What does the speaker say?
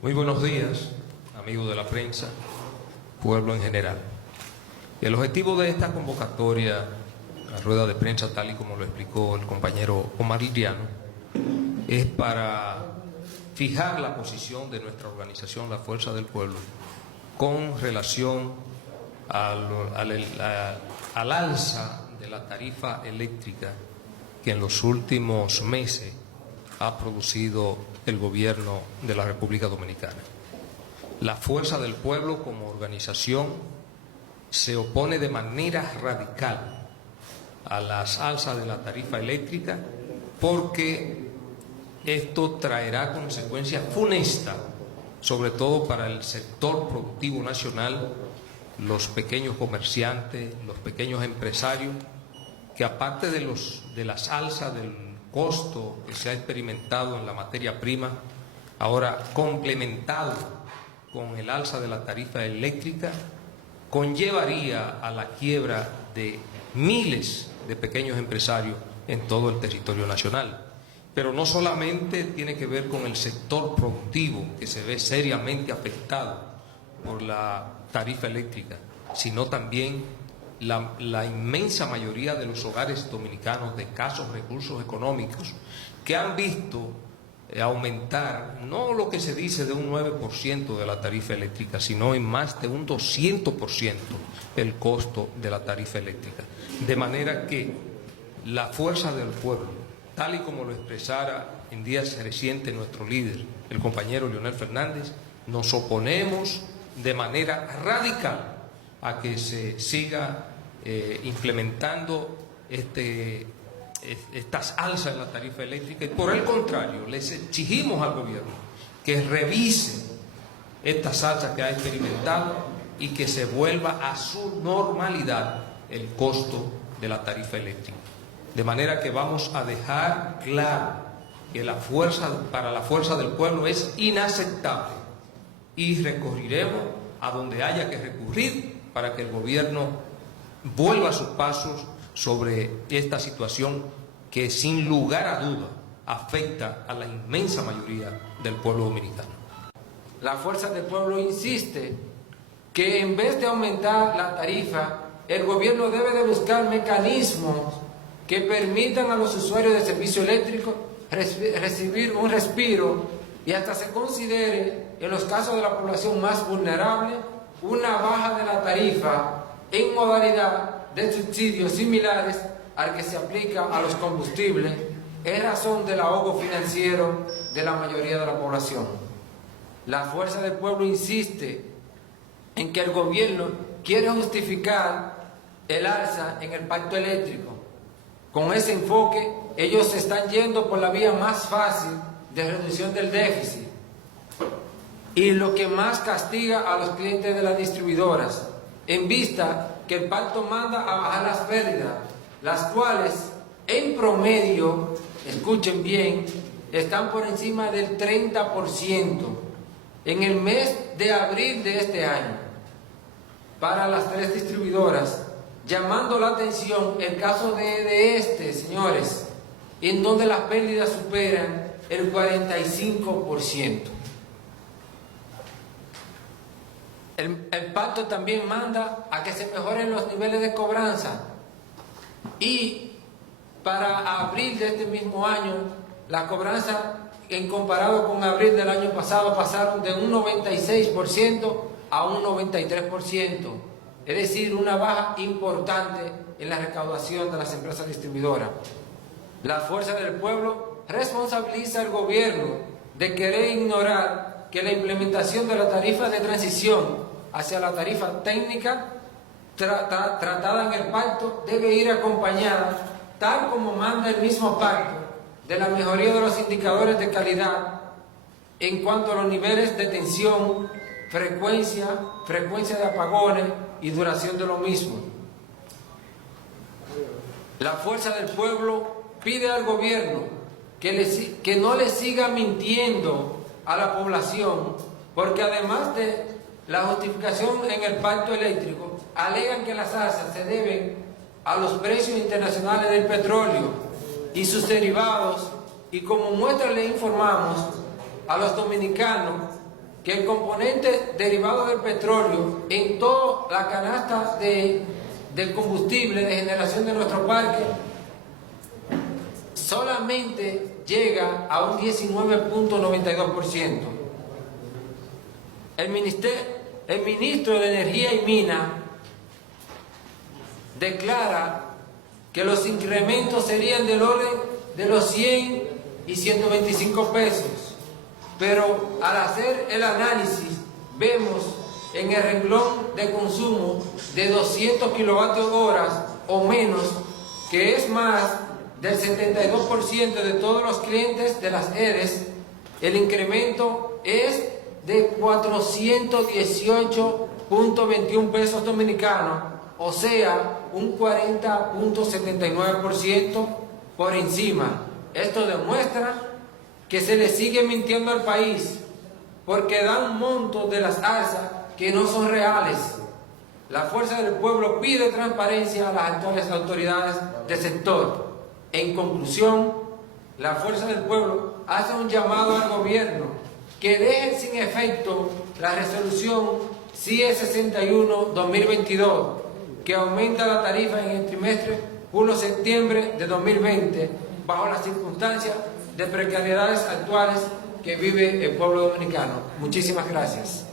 Muy buenos días, amigos de la prensa, pueblo en general. El objetivo de esta convocatoria, la rueda de prensa, tal y como lo explicó el compañero Omar Liriano, es para fijar la posición de nuestra organización, la Fuerza del Pueblo, con relación al alza de la tarifa eléctrica que en los últimos meses ha producido el gobierno de la República Dominicana. La Fuerza del Pueblo como organización se opone de manera radical a las alzas de la tarifa eléctrica porque esto traerá consecuencias funestas, sobre todo para el sector productivo nacional, los pequeños comerciantes, los pequeños empresarios, que aparte de las alzas del costo que se ha experimentado en la materia prima, ahora complementado con el alza de la tarifa eléctrica, conllevaría a la quiebra de miles de pequeños empresarios en todo el territorio nacional. Pero no solamente tiene que ver con el sector productivo, que se ve seriamente afectado por la tarifa eléctrica, sino también la inmensa mayoría de los hogares dominicanos de escasos recursos económicos que han visto aumentar no lo que se dice de un 9% de la tarifa eléctrica, sino en más de un 200% el costo de la tarifa eléctrica. De manera que la Fuerza del Pueblo, tal y como lo expresara en días recientes nuestro líder, el compañero Leonel Fernández, nos oponemos de manera radical a que se siga implementando estas alzas en la tarifa eléctrica, y por el contrario, les exigimos al gobierno que revise estas alzas que ha experimentado y que se vuelva a su normalidad el costo de la tarifa eléctrica. De manera que vamos a dejar claro que para la Fuerza del Pueblo es inaceptable y recurriremos a donde haya que recurrir para que el gobierno vuelva a sus pasos sobre esta situación que sin lugar a duda afecta a la inmensa mayoría del pueblo dominicano. La Fuerza del Pueblo insiste que en vez de aumentar la tarifa, el gobierno debe de buscar mecanismos que permitan a los usuarios de servicio eléctrico recibir un respiro y hasta se considere, en los casos de la población más vulnerable, una baja de la tarifa en modalidad de subsidios similares al que se aplica a los combustibles, en razón del ahogo financiero de la mayoría de la población. La Fuerza del Pueblo insiste en que el gobierno quiere justificar el alza en el pacto eléctrico. Con ese enfoque, ellos se están yendo por la vía más fácil de reducción del déficit y lo que más castiga a los clientes de las distribuidoras, en vista que el pacto manda a bajar las pérdidas, las cuales en promedio, escuchen bien, están por encima del 30% en el mes de abril de este año para las 3 distribuidoras, llamando la atención el caso de señores, en donde las pérdidas superan el 45%. El pacto también manda a que se mejoren los niveles de cobranza y para abril de este mismo año, la cobranza en comparado con abril del año pasado pasaron de un 96% a un 93%, es decir, una baja importante en la recaudación de las empresas distribuidoras. La Fuerza del Pueblo responsabiliza al gobierno de querer ignorar que la implementación de la tarifa de transición hacia la tarifa técnica tratada en el pacto debe ir acompañada, tal como manda el mismo pacto, de la mejoría de los indicadores de calidad en cuanto a los niveles de tensión, frecuencia de apagones y duración de lo mismo. La Fuerza del Pueblo pide al gobierno que no le siga mintiendo a la población, porque además de la justificación en el pacto eléctrico, alegan que las alzas se deben a los precios internacionales del petróleo y sus derivados, y como muestra le informamos a los dominicanos que el componente derivado del petróleo en toda la canasta del combustible de generación de nuestro parque solamente llega a un 19.92%. El ministro de Energía y Minas declara que los incrementos serían del orden de los 100 y 125 pesos, pero al hacer el análisis vemos en el renglón de consumo de 200 kilovatios horas o menos, que es más del 72% de todos los clientes de las EDES, el incremento es de 418.21 pesos dominicanos, o sea, un 40.79% por encima. Esto demuestra que se le sigue mintiendo al país, porque dan montos de las alzas que no son reales. La Fuerza del Pueblo pide transparencia a las actuales autoridades del sector. En conclusión, la Fuerza del Pueblo hace un llamado al gobierno que deje sin efecto la resolución CIE 61-2022, que aumenta la tarifa en el trimestre 1-septiembre de 2020, bajo las circunstancias de precariedades actuales que vive el pueblo dominicano. Muchísimas gracias.